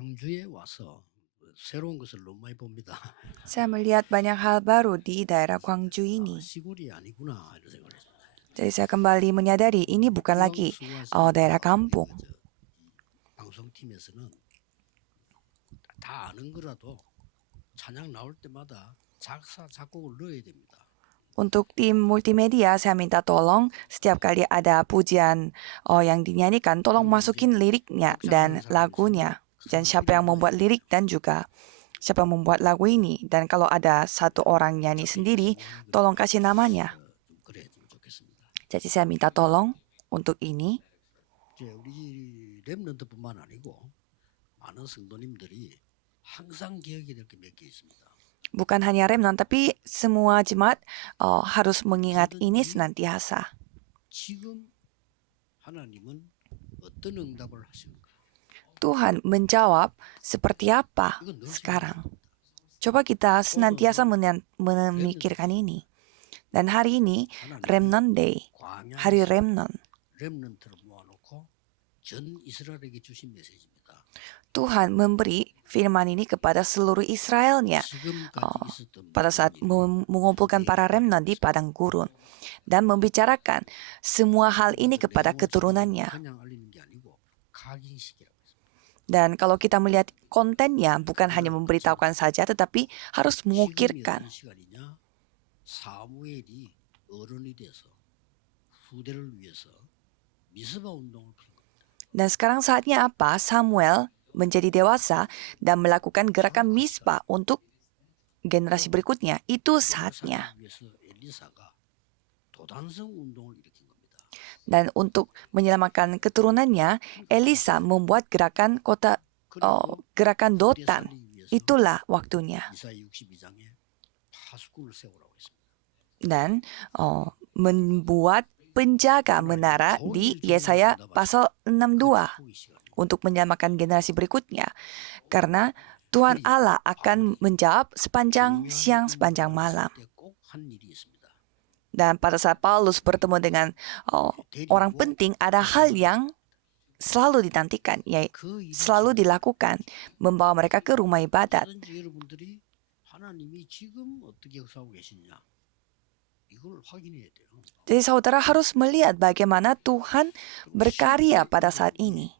광주에 와서 새로운 것을 너무 많이 봅니다. Saya melihat banyak hal baru di daerah Gwangju ini. 시골이 아니구나 이런 생각을 했습니다. Jadi saya kembali menyadari ini bukan lagi daerah kampung. 방송팀에서는 다 아는 거라도 찬양 나올 때마다 작사 작곡을 넣어야 됩니다. Untuk tim multimedia, saya minta tolong setiap kali ada pujian yang dinyanyikan, tolong masukin liriknya dan lagunya. Dan siapa yang membuat lirik dan juga siapa yang membuat lagu ini. Dan kalau ada satu orang nyanyi sendiri, tolong kasih namanya. 좀 그래야좀 좋겠습니다. Jadi saya minta tolong untuk ini. 이제 우리 렘넌트뿐만 아니고 많은 성도님들이 항상 기억이 될 게 몇 개 있습니다. Bukan hanya Remnon, tapi semua jemaat harus mengingat ini senantiasa. 지금 하나님은 어떤 응답을 하시는가? Tuhan menjawab seperti apa 이건 늘 sekarang. Coba kita senantiasa memikirkan ini. Dan hari ini Remnon Day, hari Remnon. 렘넌트를 모아놓고 전 이스라엘에게 주신 메시지입니다. Tuhan memberi firman ini kepada seluruh Israelnya 지금까지 있었던 pada saat mengumpulkan para remnant di padang gurun dan membicarakan semua hal ini kepada keturunannya. 그냥 알리는 게 아니고 각인시키라고 했습니다. Dan kalau kita melihat kontennya bukan hanya memberitahukan saja tetapi harus 지금이 mengukirkan. 어떤 시간이냐? 사무엘이 어른이 돼서 후대를 위해서 미스바 운동을 핀 겁니다. Dan sekarang saatnya apa? Samuel menjadi dewasa dan melakukan gerakan Mispa untuk generasi berikutnya. Itu saatnya. 위해서 엘리사가 도단성 운동을 일으킨 겁니다. Dan untuk menyelamatkan keturunannya, Elisa membuat gerakan gerakan Dotan. Itulah waktunya. 이사야 62장에 파수꾼을 세우라고 했습니다. Dan membuat penjaga menara di Yesaya pasal 62 untuk menyelamatkan generasi berikutnya. Karena Tuhan Allah akan menjawab sepanjang siang, sepanjang malam. 꼭한 일이 있습니다. Dan pada saat Paulus bertemu dengan orang penting, ada hal yang selalu dinantikan, yaitu selalu dilakukan, membawa mereka ke rumah ibadat. 그런지 여러분들이 하나님이 지금 어떻게 역사하고 계시냐 이걸 확인해야 돼요. Jadi saudara harus melihat bagaimana Tuhan berkarya pada saat ini.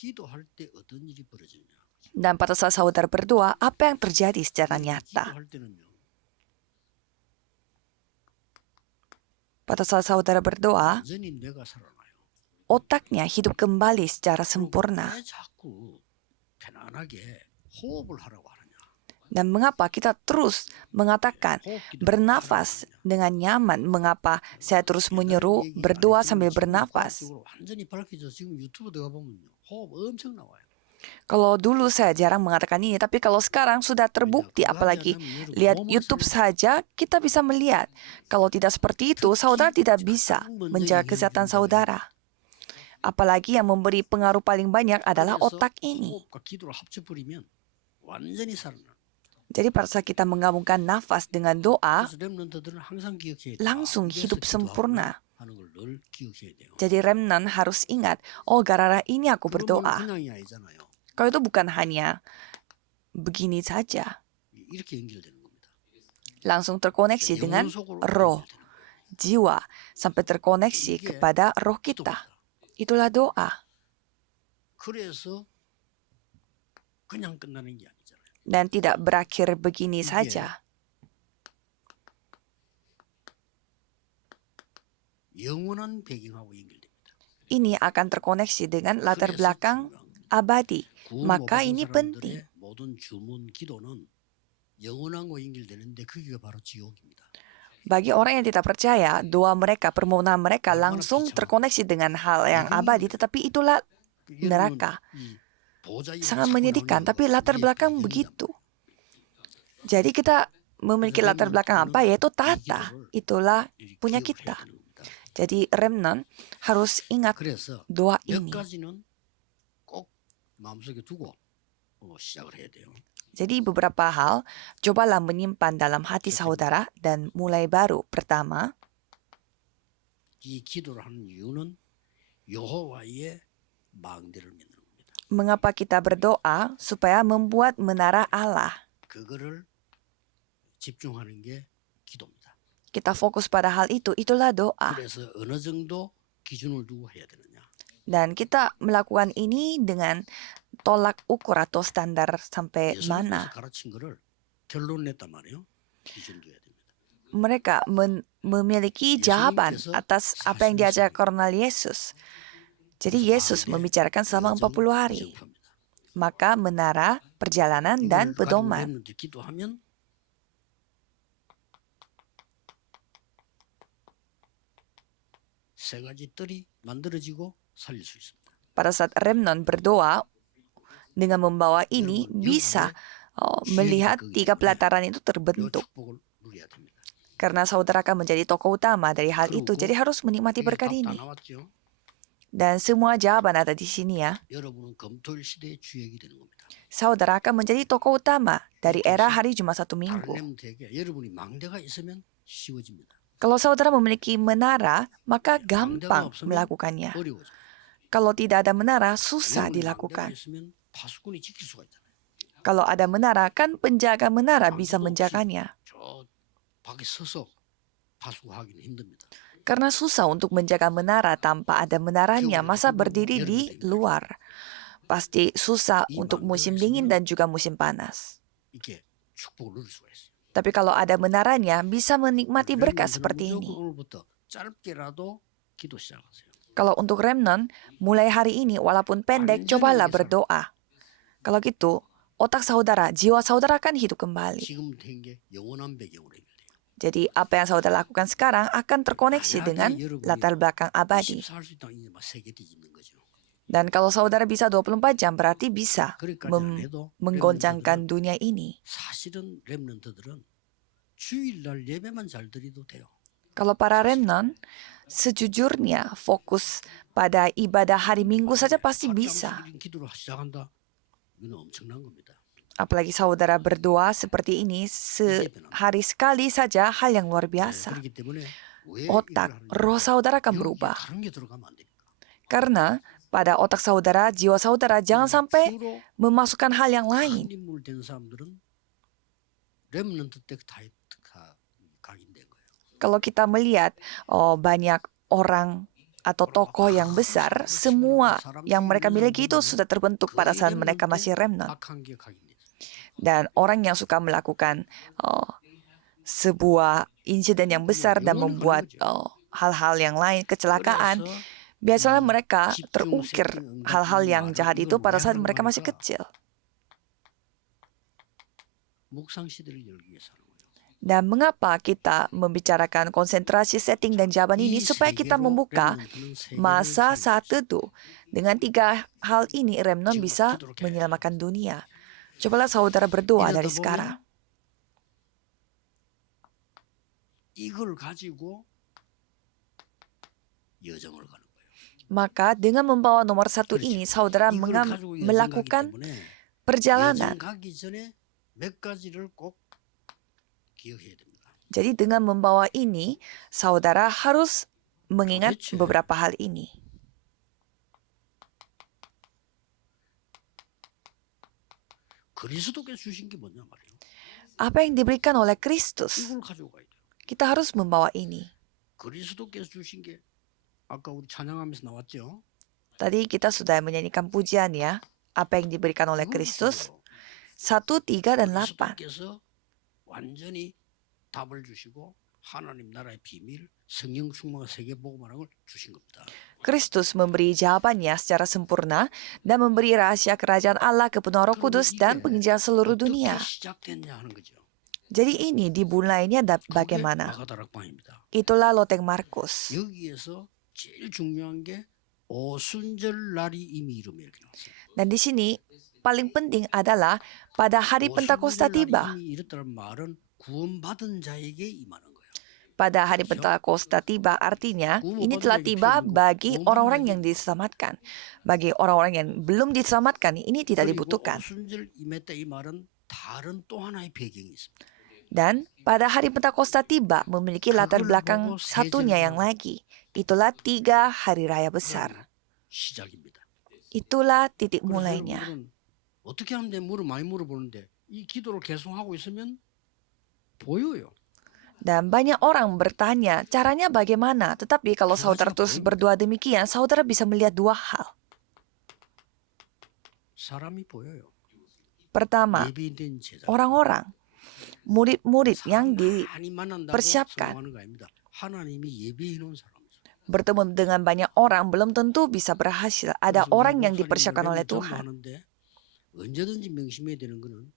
기도할 때 어떤 일이 벌어지냐? Dan pada saat saudara berdoa, apa yang terjadi secara nyata? 기도할 때는요. Pada saat saudara berdoa, 완전히 뇌가 살아나요. otaknya hidup kembali secara sempurna. 왜 자꾸 편안하게 호흡을 하라고 하느냐? Dan mengapa kita terus mengatakan bernafas dengan nyaman? Mengapa saya terus menyeru berdoa sambil bernafas? 완전히 밝혀져 지금 유튜브 들어가 보면요. 호흡 엄청 나와요. Kalau dulu saya jarang mengatakan ini, tapi kalau sekarang sudah terbukti, apalagi lihat YouTube saja, kita bisa melihat. Kalau tidak seperti itu, saudara tidak bisa menjaga kesehatan saudara. Apalagi yang memberi pengaruh paling banyak adalah otak ini. 호흡과 기도를 합쳐버리면 완전히 살아나. Jadi pada saat kita menggabungkan nafas dengan doa, 그래서 렘넌트들은 항상 기억해야 돼. langsung hidup sempurna. 하는 걸 늘 기억해야 돼요. Jadi remnant harus ingat, oh gara-gara ini aku berdoa. 그냥이 아니잖아요. Kalau itu bukan hanya begini saja. 이렇게 연결되는 겁니다. Langsung terkoneksi dengan roh, jiwa, sampai terkoneksi kepada roh kita. Itulah doa. 그래서 그냥 끝나는 게 아니잖아요. Dan tidak berakhir begini saja. 영원한 배경하고 연결됩니다. Ini akan terkoneksi dengan latar belakang abadi. Maka ini penting. 모든 주문 기도는 영원한과 연결되는데 그게 바로 지옥입니다. Bagi orang yang tidak percaya, doa mereka, permohonan mereka langsung terkoneksi dengan hal yang abadi, tetapi itulah neraka. Sangat menyedihkan, tapi latar belakang begitu. Jadi kita memiliki latar belakang apa? Yaitu tata. Itulah punya kita. Jadi remnant harus ingat doa 몇 ini. 가지는 꼭 마음속에 두고 시작을 해야 돼요. Jadi beberapa hal cobalah menyimpan dalam hati saudara dan mulai baru. Pertama, 이 기도를 하는 이유는 여호와의 망대를 믿는 겁니다. mengapa kita berdoa supaya membuat menara Allah. 그거를 집중하는 게 기도입니다. Kita fokus pada hal itu, itulah doa. 그래서 어느 정도 기준을 두고 해야 되느냐. Dan kita melakukan ini dengan tolak ukur atau standar sampai 예수님께서 mana. 가르친 거를 결론 냈단 말이에요. 기준 둬야 됩니다. Mereka memiliki jawaban atas apa yang diajarkan oleh Yesus. Jadi Yesus membicarakan selama 40 hari. Maka menara, perjalanan, dan pedoman. 기도하면 세 가지 뜰이 만들어지고 살릴 수 있습니다. Pada saat remnon berdoa, dengan membawa ini bisa melihat 3 pelataran itu 이 terbentuk. 축복을 누려야 됩니다. Karena saudara akan menjadi tokoh utama dari hal itu, jadi harus menikmati 이게 berkat 답 다 ini. 나왔죠? Dan semua jawaban ada di sini ya. 여러분은 검토일 시대의 주역이 되는 겁니다. Saudara akan menjadi tokoh utama dari era hari Jumat 1 Minggu. 발렘되게 여러분이 망대가 있으면 쉬워집니다. Kalau saudara memiliki menara, maka gampang melakukannya. 어려워져. Kalau tidak ada menara, susah 여러분이 dilakukan. 망대가 있으면 파수꾼이 지킬 수가 있잖아요. Kalau ada menara, kan penjaga menara bisa 아무도 없이 menjaganya. 저 밖에 서서 파수하기는 힘듭니다. Karena susah untuk menjaga menara tanpa ada menaranya, masa berdiri di luar. Pasti susah untuk musim dingin dan juga musim panas. 이게 축복을 누릴 수가 있어요. Tapi kalau ada menaranya, bisa menikmati berkat seperti 무조건 ini. 오늘부터 짧게라도 기도 시작하세요. Kalau untuk remnon, mulai hari ini walaupun pendek, cobalah berdoa. Kalau gitu, otak saudara, jiwa saudara akan hidup kembali. 지금 된 게 영원한 배경으로 해야 돼요. Jadi apa yang saudara lakukan sekarang akan terkoneksi dengan latar belakang abadi. 24할 수 있다는 이제 막 세계 뒤집는 거죠. Dan kalau saudara bisa 24 jam, berarti bisa 그러니까 안 해도 menggoncangkan dunia ini. 사실은 렘넌트들은 주일날 예배만 잘 드려도 돼요. Kalau para remnon, sejujurnya fokus pada ibadah hari Minggu saja pasti bisa. 기도를 시작한다. 이건 엄청난 겁니다. Apalagi saudara berdoa seperti ini sehari sekali saja, hal yang luar biasa. 그렇기 때문에 왜 Otak, 이걸 하는지 roh saudara akan 여기에 berubah. 다른 게 들어가면 안 됩니다. Karena pada otak saudara, jiwa saudara jangan sampai 주로 memasukkan hal yang 큰 lain. 인물 된 사람들은 렘넌트 때 다 각인된 거예요. Kalau kita melihat banyak orang atau tokoh yang besar, semua yang mereka miliki itu sudah terbentuk pada saat mereka masih remnon. 악한 게 각인됐어요. Dan orang yang suka melakukan sebuah insiden yang besar dan membuat hal-hal yang lain, kecelakaan, 그래서 biasanya mereka terukir hal-hal yang jahat itu pada saat mereka masih kecil. 묵상 시대를 열기 위해서 하는 거예요. Dan mengapa kita membicarakan konsentrasi, setting, dan jawaban ini? Supaya kita membuka masa saat teduh. Dengan 3 hal ini, remnon bisa menyelamatkan dunia. Cobalah saudara berdoa dari sekarang. 이걸 가지고 여정을 가는 거예요. Maka dengan membawa nomor 1 ini, saudara 이걸 가지고 여정 가기 melakukan 때문에 perjalanan. 여정 가기 전에 몇 가지를 꼭 기억해야 됩니다. Jadi dengan membawa ini, saudara harus mengingat beberapa hal ini. 그리스도께 주신 게 뭐냐 말이에요. Apa yang diberikan oleh Kristus, 이걸 가지고 가야 돼요. kita harus membawa ini. 그리스도께서 주신 게 아까 우리 찬양하면서 나왔죠. Tadi kita sudah menyanyikan pujian ya. Apa yang diberikan oleh 그걸 Kristus, 가지고 1, 3, dan 8. 그리스도께서 완전히 답을 주시고 하나님 나라의 비밀, 성령 충만과 세계 복음화를 주신 겁니다. Kristus memberi jawabannya secara sempurna dan memberi rahasia kerajaan Allah, kepenuhan Roh Kudus, dan penginjilan seluruh 어떻게 dunia. 시작됐냐 하는 거죠. Jadi ini dimulainya 그게 bagaimana? 마가다락방입니다. Itulah loteng Markus. 여기에서 제일 중요한 게 오순절 날이 이미 이름에 이렇게 나왔어요. Dan di sini paling penting adalah pada hari Pentakosta 오순절 날이 tiba. 이미 이렇다는 말은 구원받은 자에게 임하는 거예요. Pada hari Pentakosta tiba artinya ini telah tiba bagi orang-orang yang diselamatkan. Bagi orang-orang yang belum diselamatkan ini tidak 그리고 dibutuhkan. 오순절 임했다 이 말은 다른 또 하나의 배경이 있습니다. Dan pada hari Pentakosta tiba memiliki latar belakang satunya yang lagi. Itulah 3 hari raya besar. 시작입니다. Itulah titik 그래서 mulainya. 여러분들은 어떻게 하면 돼? 많이 물어보는데 이 기도를 계속 하고 있으면 보여요. Dan banyak orang bertanya, caranya bagaimana? Tetapi kalau 두 saudara 가지가 terus 보입니다. berdoa demikian, saudara bisa melihat dua hal. 사람이 보여요. Pertama, 예비된 제자. orang-orang, murid-murid yang 많이 만난다고 dipersiapkan. 성공하는 거 아닙니다. 하나님이 예비해 놓은 사람이죠. Bertemu dengan banyak orang belum tentu bisa berhasil. Ada 그래서 orang 우리 yang dipersiapkan oleh 목사님 Tuhan. 하는데 언제든지 명심해야 되는 거는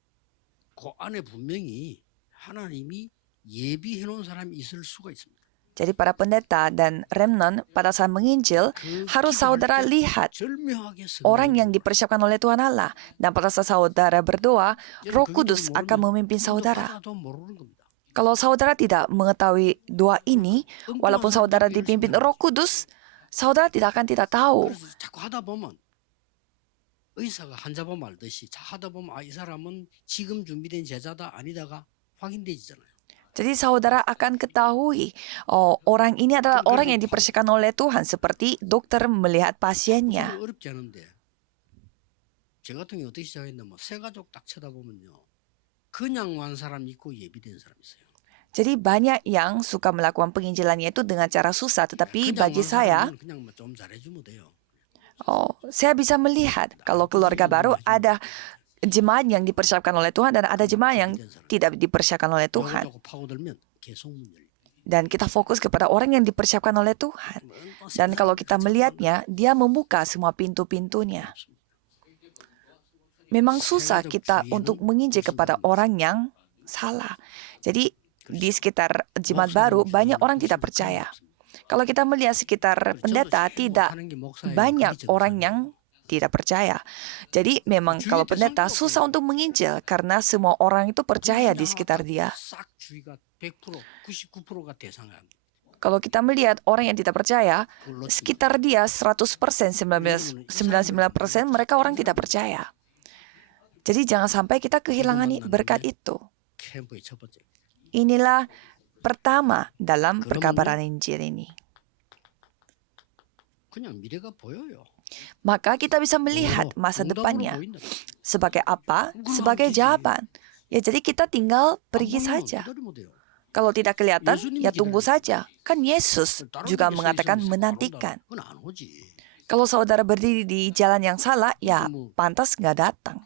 그 안에 분명히 하나님이 예비해 놓은 사람이 있을 수가 있습니다. Jadi para pendeta dan remnant pada saat menginjil 그 harus 기도할 saudara 때 lihat 절묘하게 orang yang 성령이 dipersiapkan oleh Tuhan Allah. Dan pada saat saudara berdoa, Roh 그게 Kudus akan memimpin saudara. 받아도 모르는 겁니다. Kalau saudara tidak mengetahui doa ini, walaupun saudara dipimpin Roh Kudus, saudara tidak tahu. 그래서 자꾸 하다 보면 의사가 환자 보면 알듯이 하다 보면 이 사람은 지금 준비된 제자다 아니다가 확인되지잖아요. Jadi saudara akan ketahui, orang ini adalah orang yang dipersiapkan oleh Tuhan, seperti dokter melihat pasiennya. 어렵지 않은데 제 같은 경우 어떻게 시작했냐면 세 가족 딱 쳐다보면요 그냥 완 사람 있고 예비된 사람 있어요. Jadi banyak yang suka melakukan penginjilannya itu dengan cara susah, tetapi bagi saya, 그냥 좀 잘해주면 돼요. saya bisa melihat kalau keluarga baru ada jemaat yang dipersiapkan oleh Tuhan dan ada jemaat yang tidak dipersiapkan oleh Tuhan. 파고들면 계속 문 열려. Dan kita fokus kepada orang yang dipersiapkan oleh Tuhan. Dan kalau kita melihatnya, dia membuka semua pintu-pintunya. Memang susah kita untuk menginjil kepada orang yang salah. Jadi di sekitar jemaat baru banyak orang tidak percaya. Kalau kita melihat sekitar pendeta, tidak banyak orang yang tidak percaya. Jadi memang kalau pendeta susah untuk menginjil karena semua orang itu percaya di sekitar dia. 싹 주의가 100%, 99%가 대상이야. Kalau kita melihat orang yang tidak percaya, sekitar dia 100%, 99% mereka orang tidak percaya. Jadi jangan sampai kita kehilangan berkat itu. 캠프의 첫 번째. Inilah pertama dalam perkabaran Injil ini. 그냥 미래가 보여요. Maka kita bisa melihat masa depannya. Sebagai apa? Sebagai jawaban. Ya jadi kita tinggal pergi saja. Kalau tidak kelihatan, ya tunggu saja. Kan Yesus juga mengatakan menantikan. Kalau saudara berdiri di jalan yang salah, ya pantas nggak datang.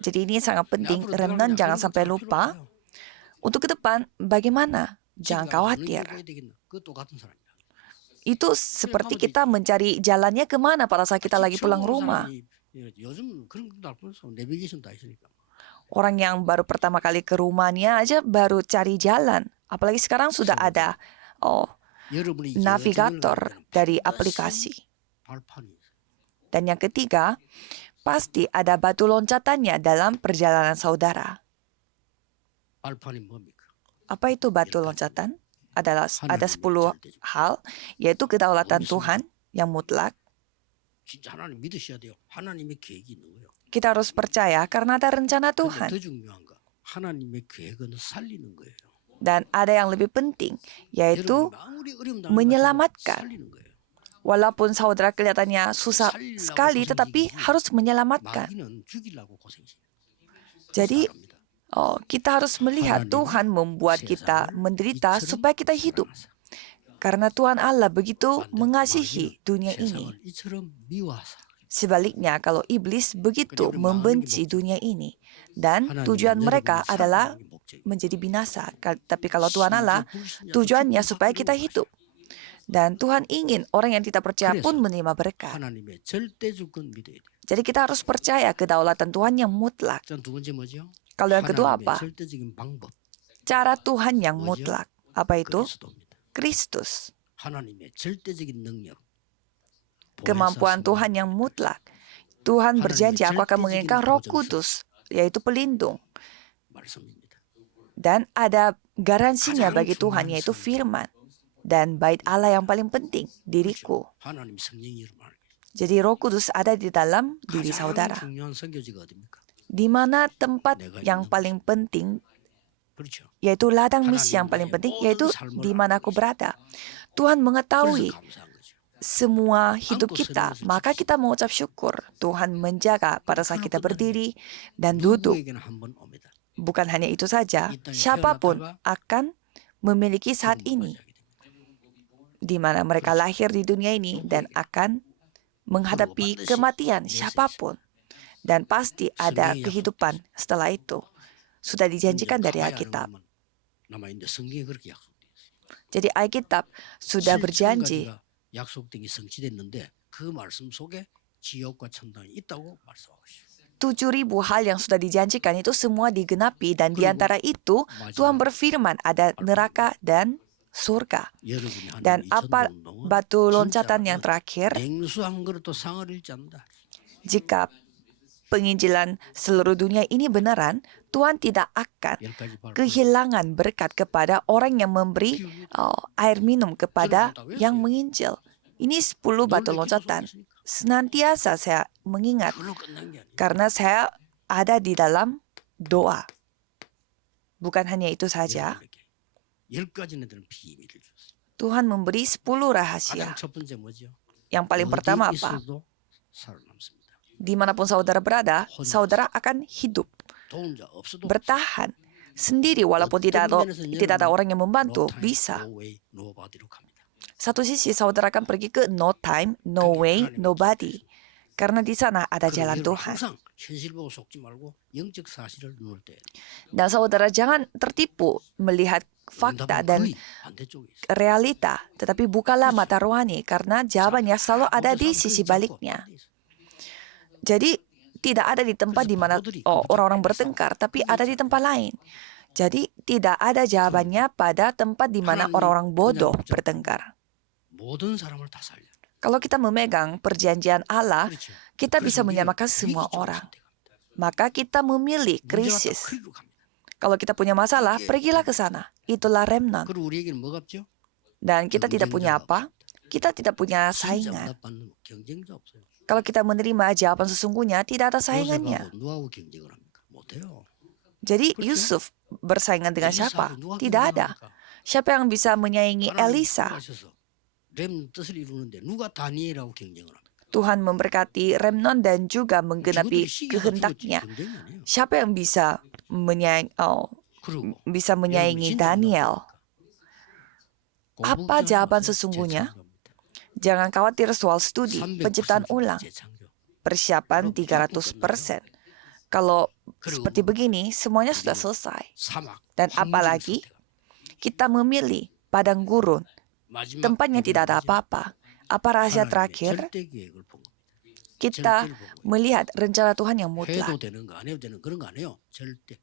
Jadi ini sangat penting, remnant jangan sampai lupa. Untuk ke depan, bagaimana? Jangan khawatir. Itu seperti kita mencari jalannya kemana pada saat kita lagi pulang rumah. Orang yang baru pertama kali ke rumahnya aja baru cari jalan. Apalagi sekarang sudah ada navigator dari aplikasi. Dan yang ketiga, pasti ada batu loncatannya dalam perjalanan saudara. Apa itu batu loncatan? Ada 10 hal, yaitu kedaulatan Tuhan yang mutlak. Kita harus percaya karena ada rencana Tuhan. Dan ada yang lebih penting, yaitu menyelamatkan. Walaupun saudara kelihatannya susah sekali, tetapi harus menyelamatkan. Jadi, kita harus melihat Tuhan membuat kita menderita supaya kita hidup. Karena Tuhan Allah begitu mengasihi dunia ini. Sebaliknya, kalau iblis begitu membenci dunia ini, dan tujuan mereka adalah menjadi binasa. Tapi kalau Tuhan Allah, tujuannya supaya kita hidup. Dan Tuhan ingin orang yang tidak percaya pun menerima berkat. Jadi kita harus percaya kedaulatan Tuhan yang mutlak. Kalau yang kedua apa? Cara Tuhan yang mutlak. Apa itu? Kristus. Kemampuan Tuhan yang mutlak. Tuhan berjanji, aku akan mengirimkan Roh Kudus, yaitu pelindung. Dan ada garansinya bagi Tuhan, yaitu firman. Dan bait Allah yang paling penting, diriku. Jadi Roh Kudus ada di dalam diri saudara. Di mana tempat yang paling penting, yaitu ladang misi yang paling penting, yaitu di mana aku berada. Tuhan mengetahui semua hidup kita, maka kita mengucap syukur. Tuhan menjaga pada saat kita berdiri dan duduk. 누구에게나 한번 옵니다. Bukan hanya itu saja, siapapun akan memiliki saat ini di mana mereka lahir di dunia ini dan akan menghadapi kematian siapapun. Dan pasti ada kehidupan setelah itu. Sudah dijanjikan dari Alkitab. 남아있는데 성경에 그렇게 약속돼 있어요. Jadi Alkitab sudah berjanji. 약속된 게 성취됐는데 그 말씀 속에 지옥과 천당이 있다고 말씀하고 있어요. 7.000 hal yang sudah dijanjikan itu semua digenapi dan di antara itu Tuhan berfirman ada neraka dan surga. Dan apa batu loncatan yang terakhir? 냉수한 그릇도 상을 잃지 않는다. Jika penginjilan seluruh dunia ini benaran, Tuhan tidak akan kehilangan berkat kepada orang yang memberi air minum kepada yang menginjil. Ini 10 batu loncatan. Senantiasa saya mengingat karena saya ada di dalam doa. Bukan hanya itu saja, 10가지나 되는 비밀을 줬어요. Tuhan memberi 10 rahasia. 가장 첫 번째 뭐죠? Yang paling pertama 어디 apa? 있어도 살아남습니다. Dimanapun saudara berada, saudara akan hidup, 도움자 없어도 bertahan sendiri walaupun tidak ada orang yang membantu, bisa. no way, nobody로 갑니다. Satu sisi saudara akan pergi ke no time, no way, nobody. Karena di sana ada jalan Tuhan. 항상 현실 보고 속지 말고 영적 사실을 눈을 떼. Dan saudara jangan tertipu melihat fakta dan 반대쪽에 있어요. realita, tetapi bukalah mata rohani karena jawabannya selalu ada di sisi baliknya. Jadi tidak ada di tempat di mana orang-orang bertengkar, tapi ada di tempat lain. Jadi tidak ada jawabannya pada tempat di mana orang-orang bodoh bertengkar. 모든 사람을 다 살려. Kalau kita memegang perjanjian Allah, 그렇죠. kita bisa 그래서 menyamakan 우리는 semua 위기적으로 orang. 선택합니다. Maka kita memilih 문제가 딱 krisis. 그리로 갑니다. Kalau kita punya masalah, pergilah ke sana. Itulah remnant. 그리고 우리에게는 뭐가 없죠? Dan kita tidak punya apa? Kita tidak punya 진짜 saingan. 응답받는 경쟁자 없어요. Kalau kita menerima jawaban sesungguhnya, tidak ada saingannya. 요셉하고 누구하고 경쟁을 합니까? 못해요. Jadi 그렇죠. Yusuf bersaingan dengan siapa? 엘리사하고 누가 Tidak ada. 경쟁합니까? Siapa yang bisa menyaingi 하나님 Elisa? 통하셔서 렘 뜻을 이루는데 누가 다니엘하고 경쟁을 합니까? Tuhan memberkati remnant dan juga 죽어도 menggenapi 시기가 kehendaknya. 경쟁이 아니에요. Siapa yang bisa 그리고 menyaingi Daniel? Apa jawaban sesungguhnya? Jangan khawatir soal studi, penciptaan ulang, persiapan 300%. Kalau seperti begini, semuanya sudah selesai. Dan apalagi, kita memilih padang gurun, tempatnya tidak ada apa-apa. Apa rahasia terakhir? Kita melihat rencana Tuhan yang mutlak. 해도 되는 거 안 해도 되는 그런 거 아니에요. 절대.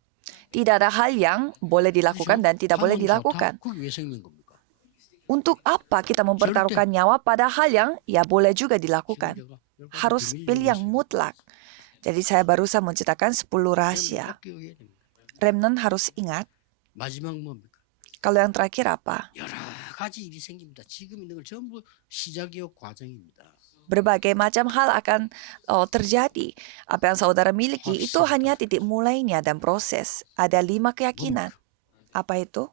Tidak ada hal yang boleh dilakukan dan tidak boleh dilakukan. 그게 왜 생긴 겁니까? Untuk apa kita mempertaruhkan nyawa pada hal yang ya boleh juga dilakukan? Harus pilih yang mutlak. Jadi saya barusan menceritakan 10 rahasia. Remnant harus ingat, 마지막 뭡니까? kalau yang terakhir apa? 여러 가지 일이 생깁니다. 지금 있는 걸 전부 시작이요 과정입니다. Berbagai macam hal akan terjadi. Apa yang saudara miliki itu hanya titik mulainya dan proses. Ada 5 keyakinan. Apa itu?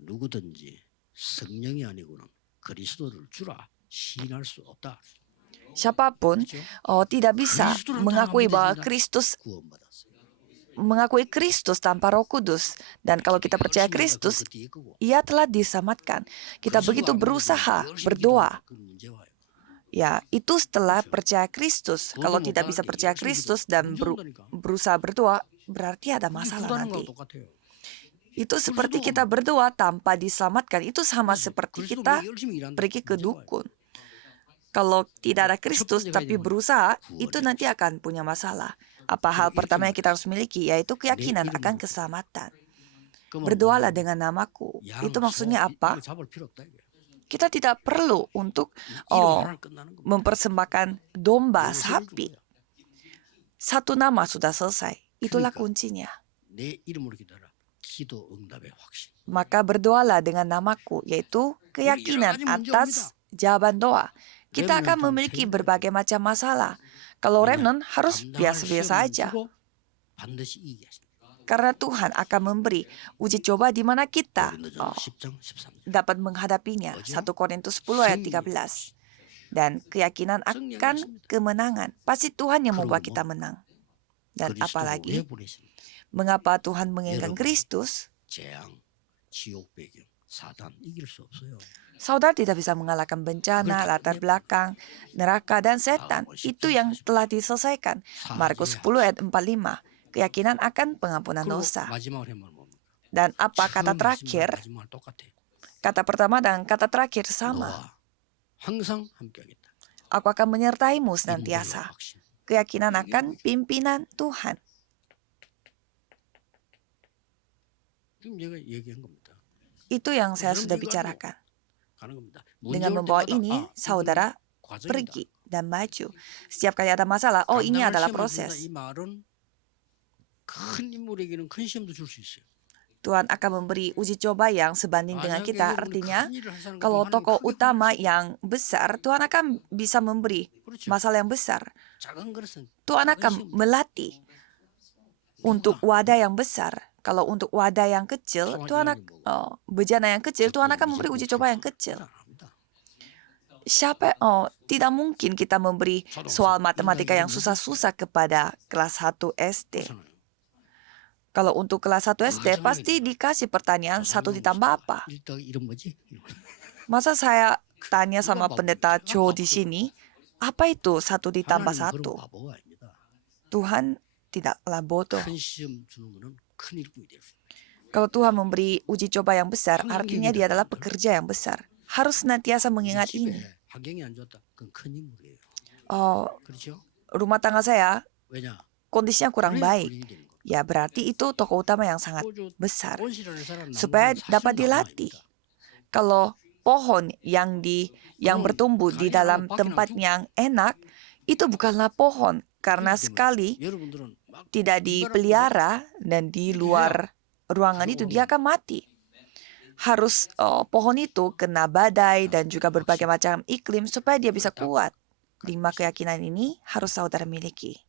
누구든지 성령이 아니고는 그리스도를 주라 시인할 수 없다. Siapapun tidak bisa mengakui bahwa Kristus mengakui Kristus tanpa Roh Kudus. Dan kalau kita percaya Kristus, Ia telah diselamatkan. Kita begitu berusaha, berdoa. Ya, itu setelah percaya Kristus. Kalau tidak bisa percaya Kristus dan berusaha berdoa, berarti ada masalah nanti. Itu seperti kita berdoa tanpa diselamatkan. Itu sama seperti kita pergi ke dukun. Kalau tidak ada Kristus tapi berusaha, itu nanti akan punya masalah. Apa hal pertama yang kita harus miliki, yaitu keyakinan akan keselamatan. Berdoalah dengan namaku. Itu maksudnya apa? Kita tidak perlu untuk mempersembahkan domba, sapi. Satu nama sudah selesai. Itulah kuncinya. Maka berdoalah dengan namaku, yaitu keyakinan atas jawaban doa. Kita akan memiliki berbagai macam masalah. Kalau remnant harus biasa-biasa aja. Karena Tuhan akan memberi uji coba di mana kita dapat menghadapinya. 1 Korintus 10 ayat 13. dan keyakinan 승리하게 akan 하십니다. kemenangan. Pasti Tuhan yang membuat 그러고 kita menang. Dan 그리스도를 왜 apalagi, 보내십니까? mengapa Tuhan menginginkan 여러분. Kristus? 재앙, 지옥 배경, 사단 이길 수 없어요. Saudara tidak bisa mengalahkan bencana, latar belakang, neraka, dan setan. Itu yang telah diselesaikan. Markus 10 ayat 45. Keyakinan akan pengampunan 그리고 dosa. 마지막으로 해말 뭡니까? Dan apa kata 처음 terakhir? 말씀과 마지막 똑같아요. Kata pertama dan kata terakhir sama. 너와 항상 함께하겠다. Aku akan menyertaimu 인도의 senantiasa. 확신. Keyakinan akan pimpinan Tuhan. 지금 제가 얘기한 겁니다. Itu yang saya 그럼 sudah 이거 bicarakan. 가는 겁니다. Dengan 문제 올 membawa 때마다, ini, 이거는 saudara 과정이다. pergi dan maju. Setiap kali ada masalah, oh ini 감당할 adalah 시험을 준다. proses. 이 말은 큰 인물에게는 큰 시험도 줄 수 있어요. Tuhan akan memberi uji coba yang sebanding dengan 만약에 kita. 여러분이 Artinya, 큰 일을 할 사람 같으면 kalau 하나님 tokoh 크게 utama 보내주세요. yang besar, Tuhan akan bisa memberi 그렇죠. masalah yang besar. 작은 그릇은 Tuhan 작은 akan 시험. melatih untuk wadah yang besar. Kalau untuk wadah yang kecil, Tuhan bejana yang kecil, Tuhan akan memberi uji coba yang kecil. Tidak mungkin kita memberi soal matematika yang susah-susah kepada kelas 1 SD. Kalau untuk kelas 1 SD, pasti dikasih pertanyaan 1 ditambah apa. 이런 뭐지? Masa saya tanya sama pendeta Joe di sini, apa itu 1 ditambah 하나님은 1? 그런 바보가 아닙니다. Tuhan tidaklah bodoh. 큰 시험 주는 거는 큰 일꾼이 될 수. Kalau Tuhan memberi uji coba yang besar, artinya dia adalah pekerja yang besar. Harus senantiasa mengingat ini. 환경이 안 좋았다. 그건 큰 인물이에요. 그렇죠? Rumah tangga saya 왜냐? kondisinya kurang 그래야 baik. 본인이 되는 거예요. Ya berarti itu tokoh utama yang sangat besar. 본실하는 사람 Supaya 나무는 dapat 사슴 나무 dilatih. 아닙니까? Kalau pohon yang bertumbuh di dalam tempat yang enak, itu bukanlah pohon. Karena sekali 여러분들은 막 tidak dipelihara dan di luar ruangan itu, dia akan mati. Harus pohon itu kena badai dan juga berbagai macam iklim supaya dia bisa kuat. 5 keyakinan ini harus saudara miliki.